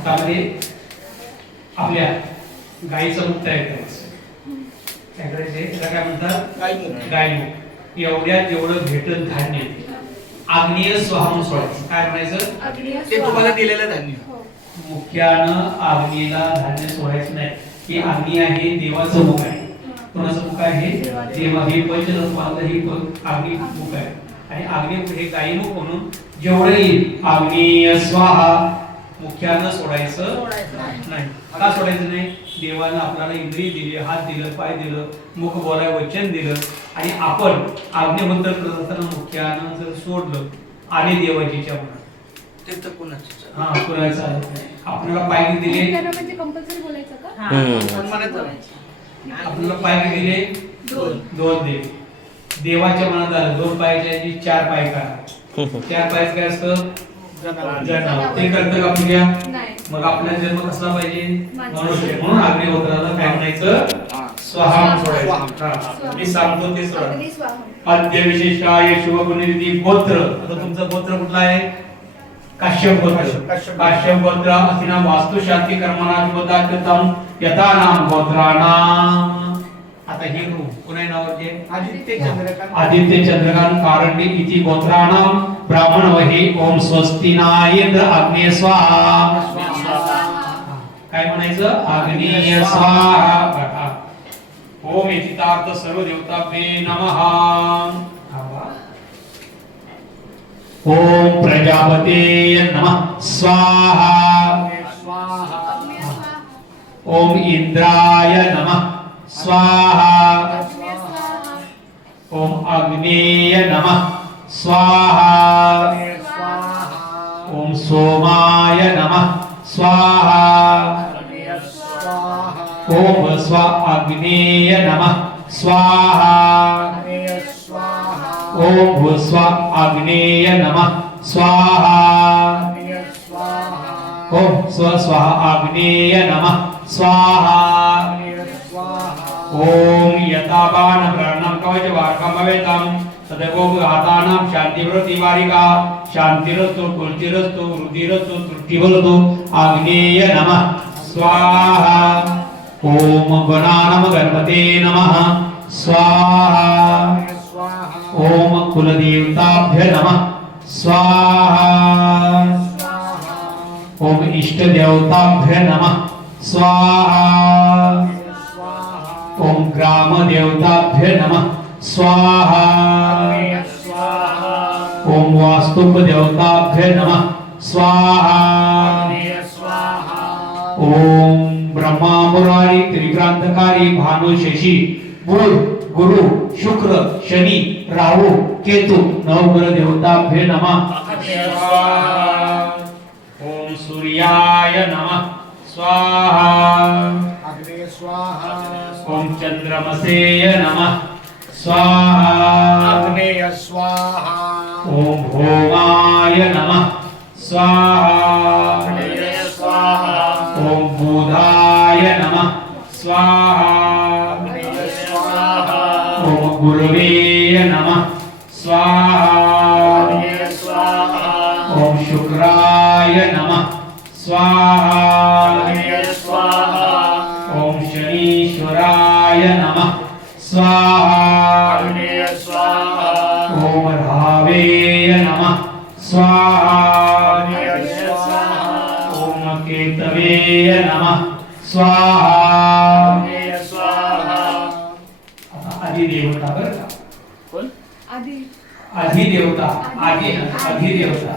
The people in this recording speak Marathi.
हातामध्ये आपल्या गाईचं मुख तयार करायचं. त्याकडे त्याला काय म्हणतात? गायमुख. एवढ्यात जेवढं भेटत धान्य आग्नेय स्वाहा म्हणून सोडायचं. काय म्हणायचं? ते तुम्हाला दिलेलं धान्य. मुख्यानं आग्नेयला धान्य सोडायचं नाही. की आग्नेय आहे देवाचं मुख आहे. कोणाचं मुख आहे? देवा. हे पंचतत्वाचं ही आग्नेय मुख आहे. आणि आग्नेय हे गायमुख म्हणून जेवढं येईल आग्नेय स्वाहा मुख्यानं सोडायचं नाही. का सोडायचं नाही? देवानं आपल्याला इंद्रिय दिली, हात दिलं, पाय दिलं, मुख बोलाय वचन दिलं आणि आपण आज्ञाबद्दल करत असताना मुख्यानं जर सोडलं आणि देवाजीच्या मनात ते तर कोणाचं कुणाचं आपल्याला पाय दिले म्हणजे कंपल्सरी बोलायचं का? आपल्याला पाय दिले दोन दे. देवाच्या मनात आलं 2 पायाच्या ऐवजी 4 पाय करा. 4 पाय काय असतं? जनावर. ते करतं का आपल्या? मग आपला जन्म कसला पाहिजे? मनुष्य. म्हणून अग्निहोत्राला काय म्हणायचं? स्वाहा सोडायचं. मी सांगतो ते सोडा. आद्य विशेषाय शिवगुणिती गोत्र. आता तुमचं गोत्र कुठलं आहे? काश्यप गोत्र. काश्यप गोत्र असिना वास्तुशांती कर्मणा विबोधाकृतम यथा नाम गोत्राणाम. आता हे कोणा नावाचे? आदित्य चंद्रकांत कारंडे इति गोत्राणाम ब्राह्मण वही ओम स्वस्तिनाय इंद्र अग्नेय स्वाहा. काय म्हणायचं? अग्नेय स्वाहा. ओम इतितार्थ सर्व देवताभ्ये नमः. ओम प्रजापते नमः स्वाहा. ओम इंद्राय नमः स्वाहा. ओम अग्नेय नमः स्वाहा. ओम सोमाय नमः स्वाहा. ओम स्व अग्नेय नमः स्वाहा. ओम स्व अग्नेय नमः स्वाहा. ओम स्व स्वाहा अग्नेय नमः स्वाहा. ओम यताबान प्राणम कवच वार्कम भवेतम सदैव घातानां शांतिव्रति वारिका शांतिरस्तु कुलतिरस्तु रुधिरस्तु त्रुटिवलतु आग्नेय नमः स्वाहा. ओम गणानां गणपते नमः स्वाहा. ओम कुलदेवताभ्य नमः स्वाहा. ओम इष्टदेवताभ्य नमः स्वाहा. ओम ग्राम देवताभ्य नमः स्वाहा. ओम वास्तुप देवताभ्य नमः स्वाहा. ओम ब्रह्मा मुरारी त्रिक्रांतकारी भानु शशी बुध गुरु शुक्र शनी राहु केतु नवग्रह देवताभ्य नमः स्वाहा. ओम सूर्याय नमः स्वाहा. ओम चंद्रमसेय नमः स्वाहा. ओम भौमाय नमः स्वाहा. ओम बुधाय नमः स्वाहा. ओम गुरुवे नमः स्वाहा. ओम शुक्राय नमः स्वाहा. ओम शनीश्वराय नमः स्वाहा. ओम रावे नमः स्वाहा. ओम केतवे नमः स्वाहा. अधिदेवता बरं का? आधी अधिदेवता. आधी अधिदेवता